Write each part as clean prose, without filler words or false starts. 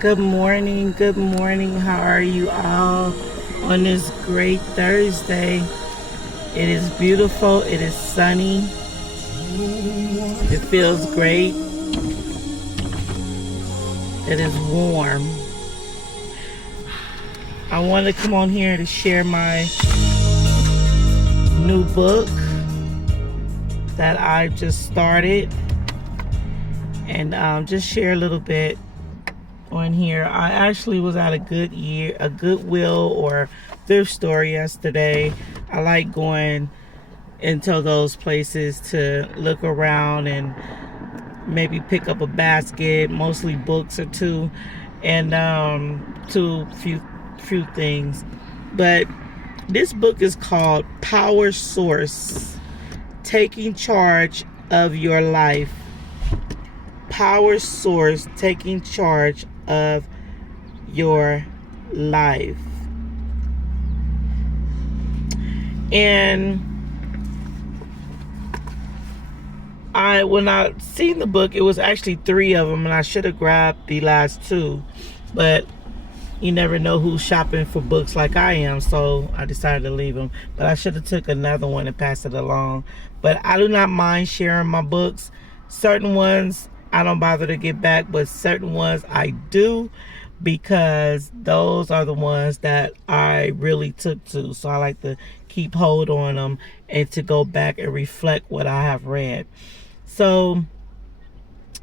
Good morning. Good morning. How are you all on this great Thursday? It is beautiful. It is sunny. It feels great. It is warm. I want to come on here to share my new book that I just started and just share a little bit on here. I actually was at a Goodwill or thrift store yesterday. I like going into those places to look around and maybe pick up a basket, mostly books or two, and few things. But this book is called Power Source: Taking Charge of Your Life. Power Source: Taking Charge of Your Life. And when I seen the book, it was actually 3 of them, and I should have grabbed the last 2, but you never know who's shopping for books like I am, so I decided to leave them. But I should have took another one and passed it along. But I do not mind sharing my books. Certain ones I don't bother to get back, but certain ones I do, because those are the ones that I really took to. So I like to keep hold on them and to go back and reflect what I have read. So,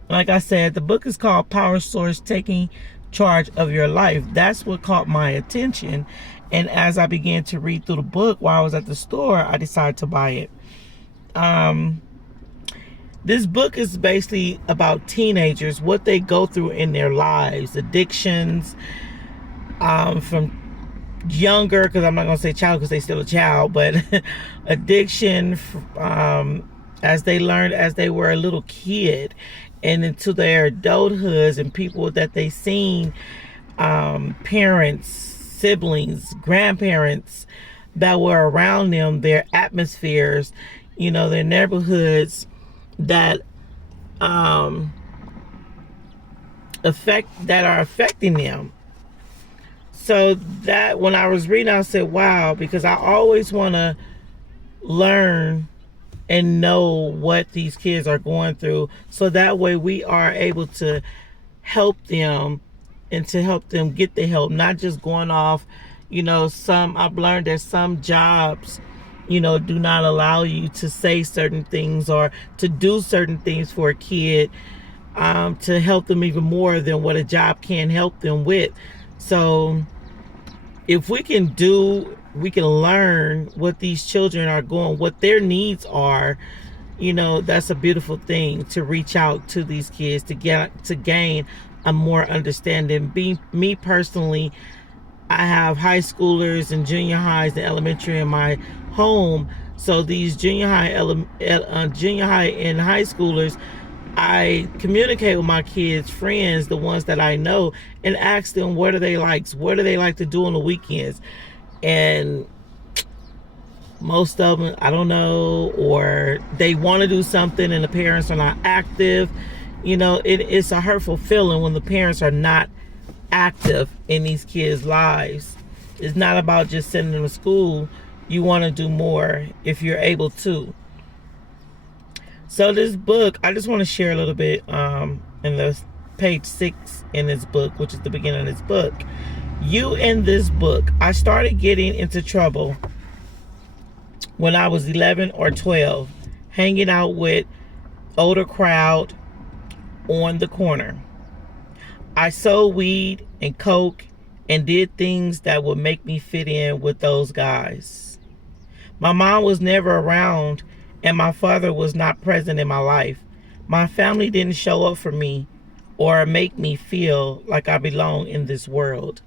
like I said, the book is called Power Source: Taking Charge of Your Life. That's what caught my attention. And as I began to read through the book while I was at the store, I decided to buy it. This book is basically about teenagers, what they go through in their lives, addictions, from younger, because I'm not going to say child because they're still a child, but addiction, as they learned as they were a little kid, and into their adulthoods, and people that they seen, parents, siblings, grandparents that were around them, their atmospheres, their neighborhoods that are affecting them. So that when I was reading, I said, wow, because I always want to learn and know what these kids are going through, so that way we are able to help them and to help them get the help, not just going off. I've learned that some jobs do not allow you to say certain things or to do certain things for a kid, to help them even more than what a job can help them with. So if we can learn what these children are going, what their needs are, that's a beautiful thing, to reach out to these kids to gain a more understanding. Me personally, I have high schoolers and junior highs and elementary in my home. So these junior high and high schoolers, I communicate with my kids' friends, the ones that I know, and ask them what do they like to do on the weekends. And most of them, I don't know, or they want to do something and the parents are not active. It's a hurtful feeling when the parents are not active in these kids' lives. It's not about just sending them to school. You want to do more if you're able to. So this book, I just want to share a little bit in the page 6 in this book, which is the beginning of this book. You in this book. I started getting into trouble when I was 11 or 12, hanging out with older crowd on the corner. I sold weed and coke and did things that would make me fit in with those guys. My mom was never around and my father was not present in my life. My family didn't show up for me or make me feel like I belong in this world.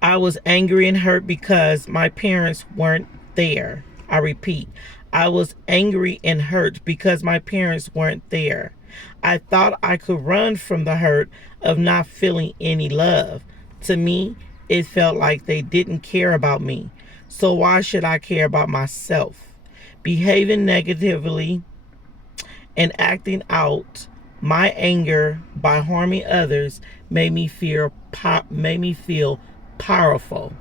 I was angry and hurt because my parents weren't there. I repeat, I was angry and hurt because my parents weren't there. I thought I could run from the hurt of not feeling any love. To me, it felt like they didn't care about me. So why should I care about myself? Behaving negatively and acting out My anger by harming others made me feel powerful.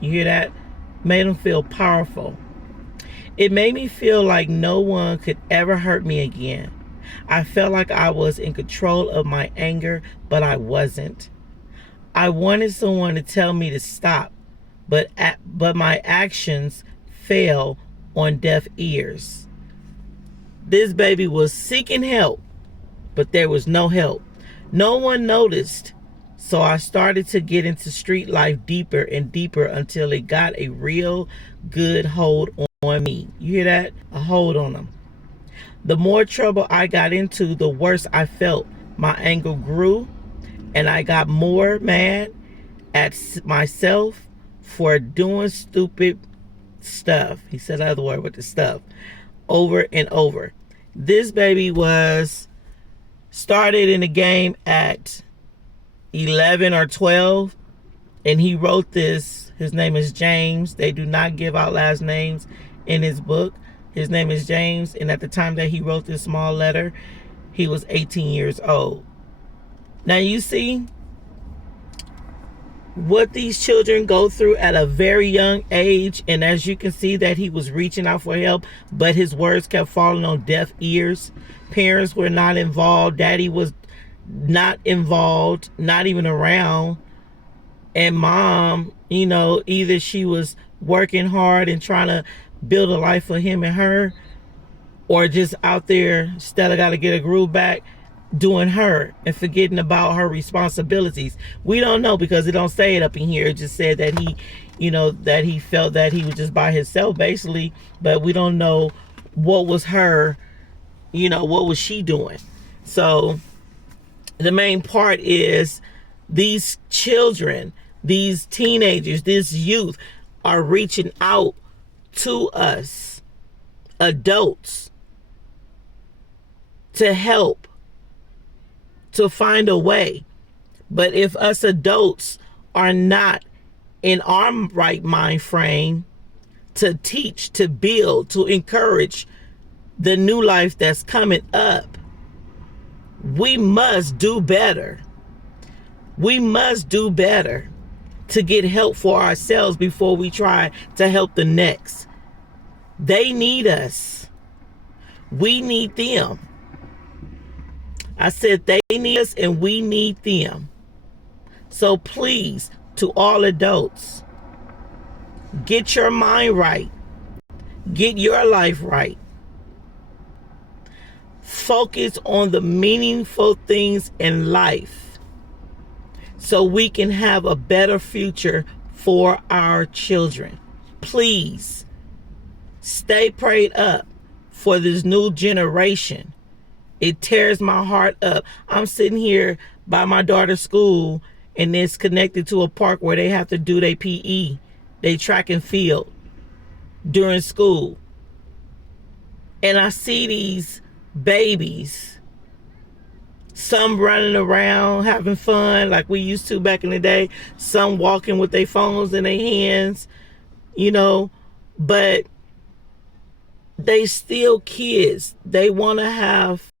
You hear that? Made him feel powerful. It made me feel like no one could ever hurt me again. I felt like I was in control of my anger, but I wasn't. I wanted someone to tell me to stop, but my actions fell on deaf ears. This baby was seeking help, but there was no help. No one noticed. So I started to get into street life deeper and deeper until it got a real good hold on me. You hear that? A hold on them. The more trouble I got into, the worse I felt. My anger grew, and I got more mad at myself for doing stupid stuff. He said another word with the stuff. Over and over. This baby was started in the game at 11 or 12, and he wrote this. His name is James. They do not give out last names in his book. His name is James, and at the time that he wrote this small letter, he was 18 years old. Now you see what these children go through at a very young age, and as you can see that he was reaching out for help, but his words kept falling on deaf ears. Parents were not involved. Daddy was not involved, not even around. And mom, either she was working hard and trying to build a life for him and her, or just out there, Stella got to get a groove back, doing her and forgetting about her responsibilities. We don't know because it don't say it up in here. It just said that that he felt that he was just by himself basically, but we don't know what was her, what was she doing. So the main part is these children, these teenagers, this youth are reaching out to us adults to help, to find a way. But if us adults are not in our right mind frame to teach, to build, to encourage the new life that's coming up, we must do better. We must do better to get help for ourselves before we try to help the next. They need us. We need them. I said they need us and we need them. So please, to all adults, get your mind right. Get your life right. Focus on the meaningful things in life so we can have a better future for our children. Please, stay prayed up for this new generation. It tears my heart up. I'm sitting here by my daughter's school, and it's connected to a park where they have to do their PE, their track and field during school. And I see these babies, some running around having fun like we used to back in the day, some walking with their phones in their hands, but they still kids. They want to have